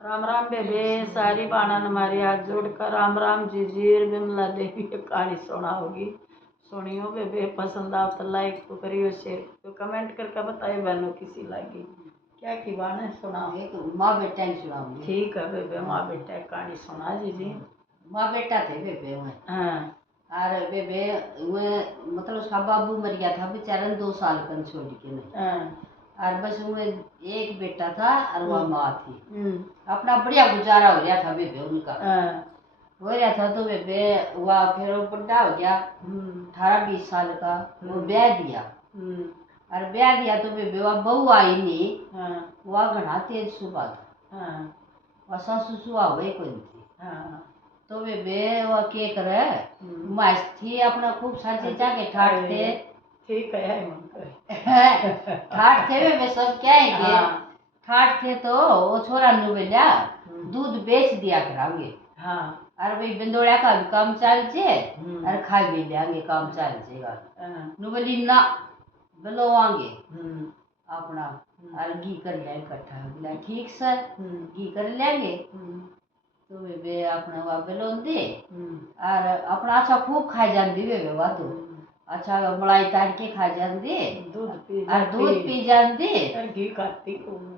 राम राम बेबे, सारी बाणा हमारी हाथ जोड़कर राम राम जी जी। विमला देवी ये कहानी सुना होगी, सुनियो बेबे। पसंद आओ तो लाइक तो करियो, शेयर तो कमेंट करके बताइए बहनों किसी लगी क्या की बाणा सुनाओ। एक माँ बेटा की सुनाऊंगी। ठीक है बेबे, माँ बेटा की कहानी सुना जी जी। माँ बेटा थे बेबे में। हाँ। और बेबे वे मतलब उसका बाबू मर गया था बेचारा 2 साल कन छोड़ के नहीं। हाँ। और बस वो एक बेटा था और वह माँ थी। अपना बढ़िया गुजारा हो गया था बेबे उनका। हो रहा था तो बेबे वह फिर वो बड़ा हो गया 18-20 साल का। वो ब्याह दिया और ब्याह दिया तो बेबे वह बहू आई नहीं। वह घना तेज सुबह था। वह सासू सुहा हुई कोई थी। तो बेबे वह के करे मास थी अपना खूब साची जाके ठाट थे। ठीक है ठाट थे बेबे सब क्या है के ठाट थे तो वो छोरा नु बेला दूध बेच दिया करांगे। और भाई बिंदोड़ा का भी काम चल जे और खा भी लेंगे काम चल जेगा। नु बोली ना बोलो आएंगे अपना और घी कर ले इकट्ठा। बोला ठीक सर घी कर लेंगे। तो बेबे अपना वह बेलोन दे और अपना अच्छा खूब खा जाती बेबे वह तो अच्छा मलाई तार के खा जाती दूध पी जाती घी खाती।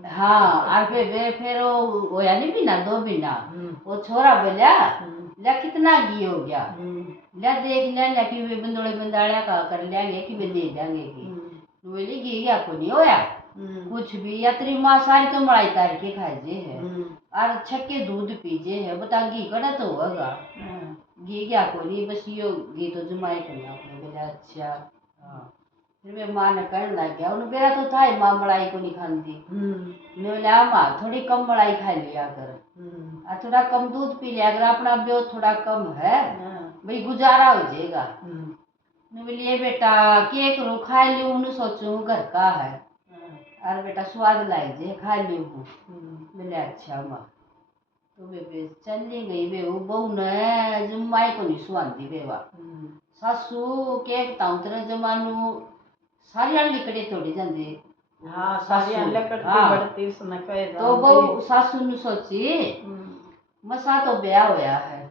हाँ और बेबे फिर वो यानी भी ना 2 महीना वो छोरा बोला ला कितना घी हो गया ला देख ले कि वे बंदोड़े बंदाड़ा का कर लेंगे कि वे दे देंगे कि बोली घी या को नहीं होया कुछ भी या तेरी माँ सारी तो मलाई तार के खा जे है और छक्के दूध पीजे है बता घी कड़ा तो होगा घी क्या को नहीं बस यो घी तो जमाए को नहीं आपने बोला अच्छा। हाँ फिर मैं माँ ने कहने लग गया उन्हें मेरा तो था ही माँ मलाई को नहीं खाती। मैं बोला माँ थोड़ी कम मलाई खा लिया कर और थोड़ा कम दूध पी लिया अगर अपना ब्यो थोड़ा कम है भाई गुजारा हो जाएगा। मैं बोलिए बेटा के करूँ खा लूँ उन्हें सोचूं घर का है और बेटा स्वाद लाग जे खा लूँ। बोले अच्छा माँ। तो बेबे चली गई बे वो बहू ने जमाई को नहीं सुहांदी बेवा सासू के बताऊं तेरे जमानू सारी लिकड़े तोड़ी जाती। हाँ सारी लकड़ती बढ़ती सुन कहे तो बहू सासू ने सोची मसा तो ब्याह होया है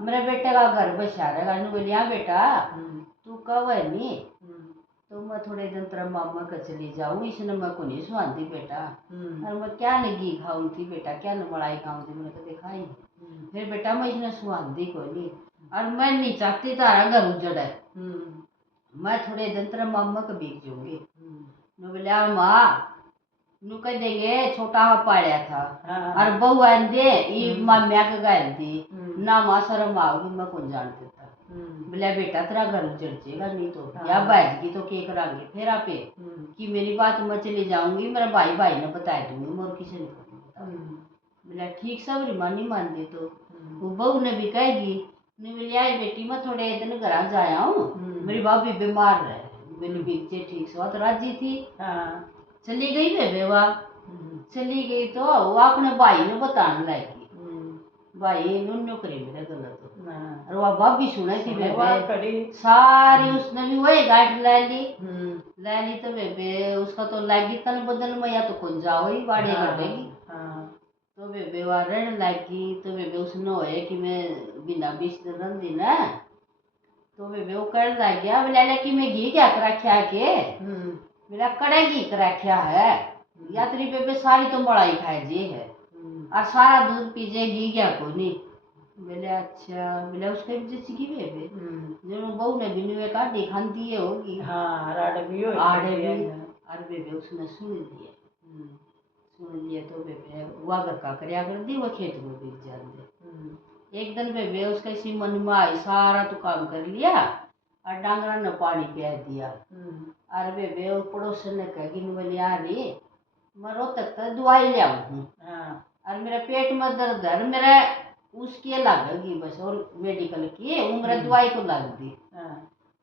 मेरे बेटे का घर बसा रहेगा। बोलिया बेटा तू कब है नी तो मैं थोड़े दिन तेरा मामा का चली जाऊँ इसने मैं को नहीं सुहांती बेटा और मैं क्या नहीं घी खाऊं थी बेटा क्या न मलाई खाऊं थी मैंने कभी खाई फिर बेटा मैं इसने सुहांती को नहीं और मैं नहीं चाहती तारा घर उजड़ है मैं थोड़े दिन तेरा मामा का बीत जाऊंगी। नु बोलिया माँ नु कह देंगे छोटा हा पाया था और बहू आंदे ये माम्या का गाय थी ना माँ शर्म आओगी मैं कौन जान देता। बोला बेटा तेरा घर उजड़ जाएगा नहीं तो या बैठ की तो के करांगे फिर आपे कि मेरी बात मैं चली जाऊंगी मेरा भाई भाई ने बता दूंगी मोर किसी ने बोला ठीक सब रिमा नहीं मानती तो वो बहू ने भी कहेगी नहीं बोलिया बेटी मैं थोड़े दिन घर जाया हूँ मेरी भाभी बीमार है मेरी बीचे ठीक से तो राजी थी। चली गई बेबे वाह चली गई तो वो अपने भाई ने बताने लगी भाई नुन्नो करे मेरे गलत और वह भाभी सुने थी बेबे सारी उसने भी वही गांठ ले ली तो बेबे उसका तो लगी तन बदन में या तो कौन जाओ ही बाड़े कटेगी। तो बेबे वह रहने लगी तो बेबे उसने होए कि मैं बिना 20 दिन रन दी ना तो बेबे वो कर लग गया बोला कि मैं घी क्या कर रखा के मेरा कड़े घी कर रखा है या तेरी बेबे सारी तो मलाई खाए जी है और सारा दूध पीजे घी क्या को नहीं। बोले अच्छा बोले उसके भी जैसी की बेबे जो बहू ने भी नुए काटी खाती है होगी आड़े भी और बेबे उसने सुन लिए तो बेबे वो घर का करया कर दी वो खेत में बीत जाते। एक दिन बेबे उसका इसी मन में आई सारा तो काम कर लिया और डांगरा ने पानी पिया दिया और बेबे वो पड़ोसन ने कहा कि बोलिया रे मैं रो तक दवाई ले आऊँ और मेरे पेट में दर्द है मेरे उसकी लगेगी बस और मेडिकल की उम्र दवाई को लग दी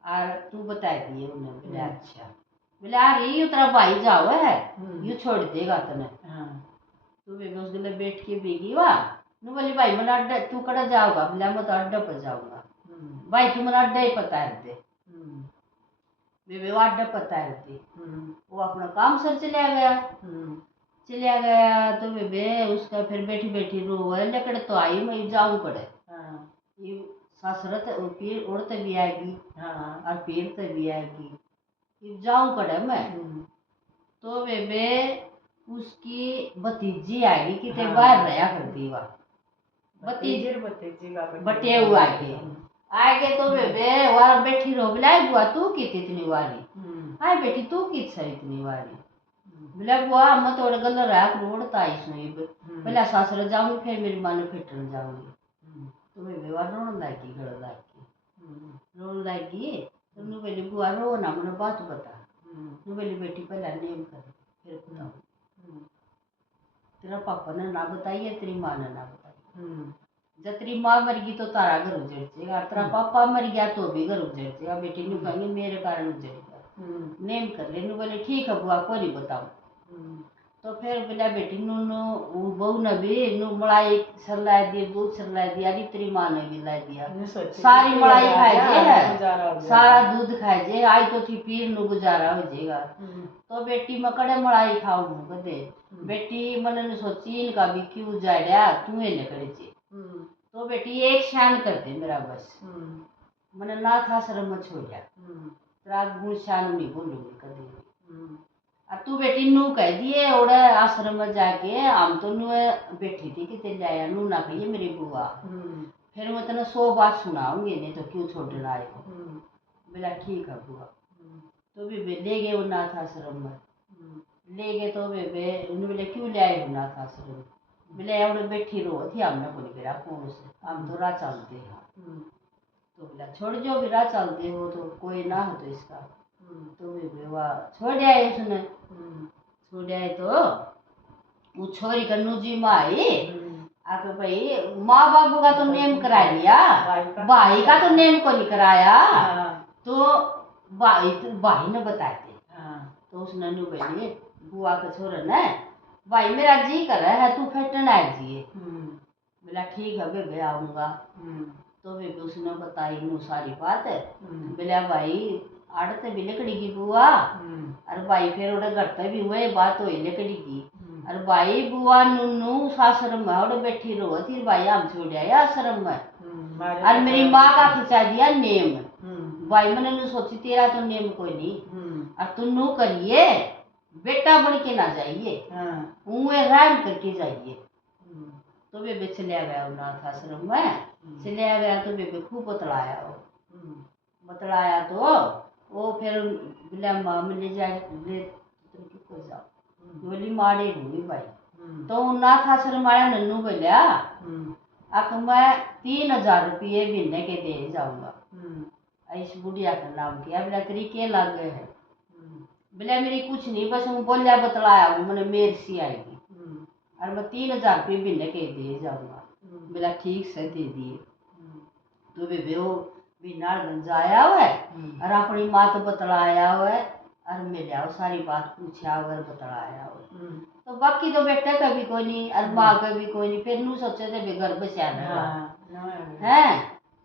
और तू बता दिए उन्हें। बोले अच्छा बोले अरे ये तेरा भाई जाओ है यू छोड़ देगा तने। तो बेबे उस गले बैठ के बेगी वाह नु बोली भाई मैं अड्डा तू कड़ा जाओगा बोला मैं तो अड्डा पर जाऊंगा भाई तू मेरा अड्डा ही पता है दे बेबे वो अड्डा पता है दे वो अपना काम सर चला गया चलिया गया तो बेबे उसका फिर बैठी बैठी रोवे लकड़ तो आई मैं जाऊं कड़े ये ससुरत पीर औरत भी आएगी और पीर तो भी आएगी ये जाऊं कड़े मैं तो बेबे उसकी भतीजी आएगी कितने बाहर रहा करती वह भतीजी का बटे हुआ आगे तो बेबे वार बैठी रहो बोला बुआ तू की इतनी वाली आए बेटी तू की इतनी वाली बोला बुआ मैं तो गल रहा रोड़ता आई सुई पहले सासुर जाऊंगी फिर मेरी मां ने फिटन जाऊंगी तो बेबे वार रोन लागी रोन लागी तो नु बोली बुआ रो ना मैंने बात बता नु बोली बेटी पहले नेम कर फिर बताऊं तेरा पापा ने ना बताई है तेरी मां ने ना बताई जब तेरी माँ मर गई तो तारा घर उजड़ जाएगा तेरा पापा मर गया तो भी घर उजड़ जाएगा बेटी नु कहेंगे मेरे कारण उजड़ गया नेम कर ले नु बोले ठीक है बुआ को नहीं बताऊं तो फिर बोला बेटी नु बहू ने भी नु मलाई सरला दिया दूध सरला दिया अरे तेरी माँ ने भी ला दिया सारी मलाई खाए जे सारा दूध खाए जे आई तो थी पीर नु गुजारा हो जाएगा तो बेटी मैं कड़े मलाई खाऊं कदे बेटी मन ने सोची इनका भी क्यों जा रहा तू ये करे चे तो बेटी एक शान कर दे मेरा बस मैंने ना था शर्म मत छोड़ा तेरा गुण शान नहीं बोलूंगी कभी और तू बेटी नू कह दिए और आश्रम में जाके हम तो नू बैठी थी कि तेरे आया नू ना कहिए मेरी बुआ फिर मैं तेने 100 बात सुनाऊंगी नहीं तो क्यों छोड़ना आए बोला ठीक है बुआ तो भी ले गए वो नाथ आश्रम में ले गए तो बेबे उन्हें बोले क्यों ले आए हो नाथ आश्रम बोले हम बैठी रो थी हमने को नहीं करा कौन से हम तो राह चलते हैं तो बोला छोड़ जो भी राह चलते हो तो कोई ना हो तो इसका तो बेबे वाह छोड़ आए उसने छोड़ आए तो वो छोरी का नूजी माँ आई आके भाई माँ बाबू का तो नेम करा लिया भाई का तो नेम को नहीं कराया तो भाई ने बताते तो उसने नू बोली बुआ का छोरा ने भाई मेरा जी कर रहा है तू फटन आ जिए बोला ठीक है बेबे आऊंगा तो बेबे उसने बताई नू सारी बात बोला भाई आड़ते भी लकड़ी की बुआ और भाई फिर उड़े घर भी हुए बात हुई लकड़ी की और भाई बुआ नूनू सासरम में उड़े बैठी रो थी भाई हम छोड़ आया आश्रम में और मेरी माँ का खिंचा दिया नेम भाई मैंने नू सोची तेरा तो नेम कोई नहीं और तू नू करिए बेटा बन के ना जाइए उन्हें राम करके जाइए तो बेबे चलिया गया नाथ आश्रम में चलिया गया तो बेबे खूब बतलाया बतलाया तो वो फिर बोला माँ में ले जाए ले को जाओ बोली मारे हुई भाई तो नाथ आश्रम वाला नन्नू बोलिया आख मैं 3000 रुपये महीने के दे जाऊंगा इस बुढ़िया का नाम किया बोला तरीके लग गए हैं बोला मेरी कुछ नहीं बस हूँ बोलिया बतलाया हूँ मैंने मेर सी आएगी और मैं 3000 रुपये महीने के दे जाऊंगा बोला ठीक से दे दिए तो बेबे वो बिनार जाया हुआ है और अपनी माँ तो बतलाया हुआ है और मिले आओ सारी बात पूछा और बतलाया हुआ तो बाकी तो बेटा कभी कोई नहीं और माँ का भी कोई नहीं फिर नू सोचे थे बेघर बचा है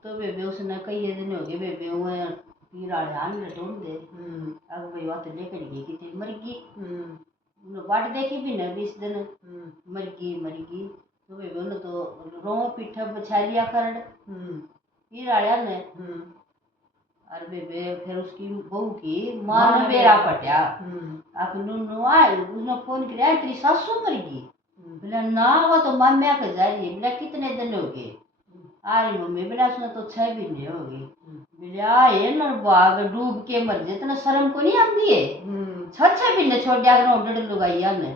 तो बेबे उसने कई दिन हो गए बेबे हुए पीरान लटोन दे अब भाई बात लेकर गई कि मर गई बाट देखी भी ना 20 दिन मर गई तो बेबे उन्हें तो रो पीठा बछा लिया कर पीराया ने और बेबे फिर उसकी बहू की माँ ने बेरा पटिया आप नूनू आए उसने फोन किया तेरी सासू मर गई बोला ना वो तो माम्या के जा रही है बोला कितने दिन हो गए आ रही मम्मी बोला उसने तो 6 महीने हो गए बोला ये न बाग डूब के मर जाए इतना शर्म को नहीं आती है 6 महीने छोड़ दिया कर लुगाइया ने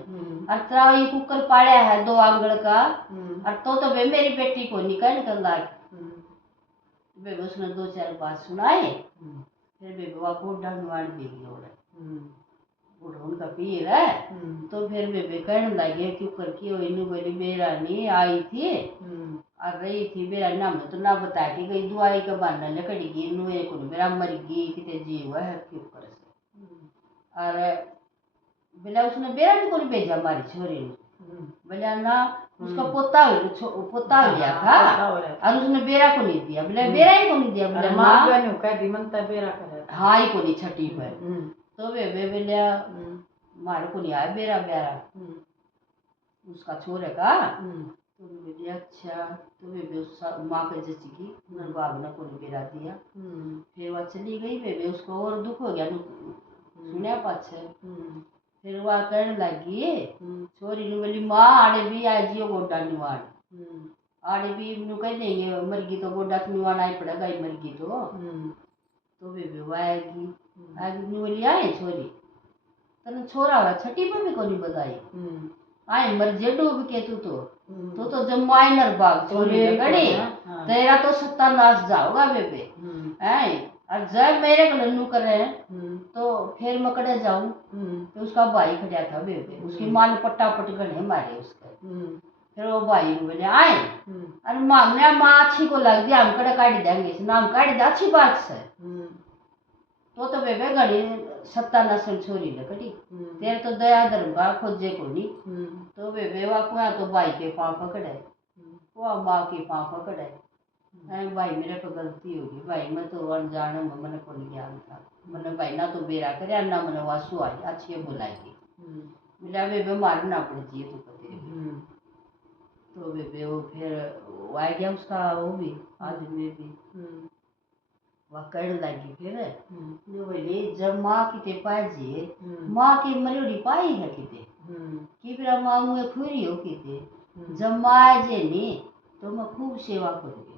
और तेरा ये कुकर पाड़ा है 2 आंगड़ का और तो वे मेरी बेटी को निकल ला बेबे उसने 2-4 बात सुनाए फिर बेबे वहाँ को डंगवाड़ देगी और उनका पीर है तो फिर बेबे कहने लगे क्यों करके वो इनू बोली बेरानी आई थी और रही थी बेरानी हमने तो ना बता के गई दुआई का बहाना लकड़ी गई नू एक मेरा मर गई कितने जी हुआ है क्यों कर से और बोला उसने बेरानी को भेजा हमारी छोरी ने बोला ना उसका पोता हो गया था और उसने बेरा को नहीं दिया बोला बेरा ही को नहीं दिया बोला मां बेरा हाँ ही को नहीं छठी पर तो बेबे बोलिया मारे को नहीं आया बेरा बेरा उसका छोरे का। तो बोली अच्छा। तो बेबे उस माँ के जची की नर बाग ने को गिरा दिया। फिर वह चली गई बेबे, उसको और दुख हो गया सुनया पाछे। फिर वह कहने लगी छोरी ने बोली माँ आड़े भी आ जियो गोडा निवाड़। आड़े भी नु कह देंगे मरगी तो गोडा तो निवाड़ा ही पड़ेगा ही मरगी तो बेबे वो आएगी। आएगी नु बोली आए छोरी तने छोरा वाला छठी में भी कोनी बधाई आए मर जे डूब के तू तो जब माइनर बाग छोरी लगड़ी तेरा तो सत्यानाश जाओगा बेबे। हैं और जब मेरे को लन्नू करे तो फिर मैं कड़े जाऊं। तो उसका भाई खड़ा था बेबे, उसकी माँ ने पट्टापट गणे मारे उसके। फिर वो भाई ने बोले आए अरे माँ अच्छी को लग दिया हम कड़े काट देंगे नाम काट दे अच्छी बात से। तो बेबे घड़ी सत्यानाश छोरी लकड़ी तेरे तो दया धर्म का खोजे को नहीं। तो बेबे वाकुआ तो भाई के पाँव पकड़े वो माँ के पाँव पकड़े। भाई मेरे को गलती होगी भाई मैं तो अनजान में मैंने को ज्ञान था मैंने भाई ना तो बेरा करे ना मैंने वासु आई अच्छी बुलाएगी मिला बेबे मारना पड़ जी तू कते। तो बेबे वो फिर वो आ गया उसका वो भी आदमी भी वह कहने लगी फिर बोली जब माँ की पाजी माँ की मरोड़ी पाई है किते कि फिर माँ मुँह खुरी हो किते जब माँ जे नी तो मैं खूब सेवा करूँगी।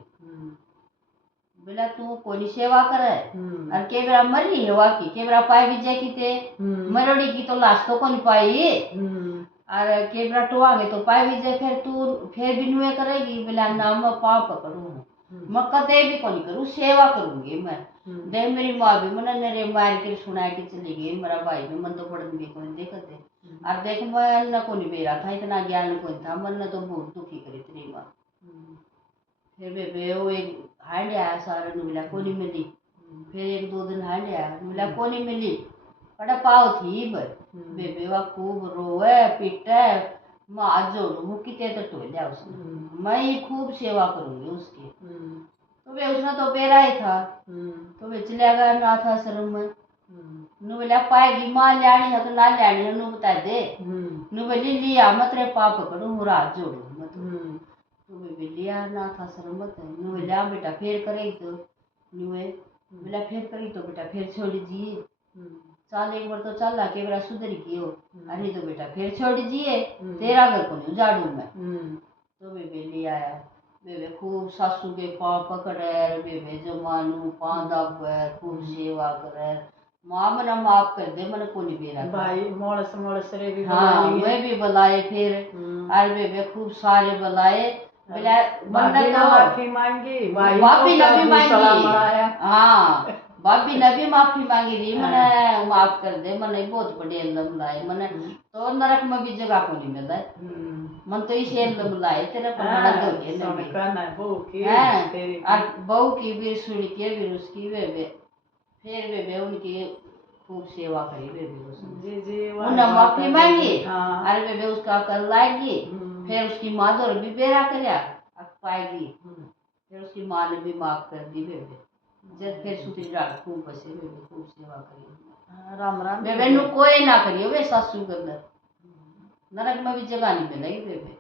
बोला तू कोनी सेवा करे और के बेरा मरी है वाकी के बेरा पाई भी जाए किते मरोड़ी की तो लाश तो कोनी पाई और के बेरा टुआगे तो पाई भी जाए फिर तू फिर भी नुए करेगी। बोला ना मैं पाप पकड़ू मैं कदे भी कोनी करूँ सेवा करूंगी मैं। दे मेरी माँ भी मैंने नरे मार के सुना के चली गई मेरा भाई भी मन तो पढ़ने को देखते और देख मैं न को नहीं बेरा था इतना ज्ञान को था मन ने तो बहुत दुखी करी तेरी माँ। फिर बेबे वो एक हांड आया सारा मिला को नहीं मिली। फिर एक दो दिन हांड आया मिला को नहीं मिली बड़ा पाव थी बेबे वा खूब रोए पीटे माँ जोड़ू किते तो टोलिया उसने मैं ही खूब सेवा करूंगी उसकी। तो वे उसने तो बेरा ही था तो वे चलिया गया नाथ आश्रम में नु बोला पाएगी माँ लियानी है तो ना लियानी है नु बता दे नु बोली लिया मत रे पाप करूँ रात जोड़ू मत। तो वे लिया नाथ आश्रम मत नु बोला बेटा फिर करे तो नु बोला फिर करी तो बेटा फिर छोड़ दिए चाल एक बार तो चल के बेरा सुधर की हो अरे तो बेटा फिर छोड़ दिए तेरा घर को नहीं उजाड़ू मैं। तो बेबे ले आया बेबे खूब सासू के पाँव पकड़े बेबे जो मानू पाँव दाबे खूब सेवा करे माँ मना माफ कर दे मैंने को नहीं बेरा भाई मोड़स रे भी हाँ मैं भी बुलाए फिर और बेबे खूब सारे बुलाए बोला भाभी ने माफी मांगी भाभी ने भी मांगी हाँ भाभी ने भी माफी मांगी रही मैंने माफ कर दे मैंने बहुत बड़े अल्लाह लाए मैंने तो नरक में भी जगह को नहीं मिला मन तो इसे अल्लाह लाए तेरे पर बड़ा दो के और बहू की भी सुन के भी उसकी बेबे फिर बेबे उनकी खूब सेवा करी बेबे उसने उन्हें माफी मांगी अरे बेबे उसका कर लाएगी फिर उसकी माँ दौर भी बेरा करया पाएगी फिर उसकी माँ ने भी माफ कर दी बेबे जब फिर सुतरी रात खूब बसे बेबे खूब सेवा करी राम राम बेबे नु कोई ना करियो वे सासू कर नरक में भी जगह नहीं मिलेगी बेबे।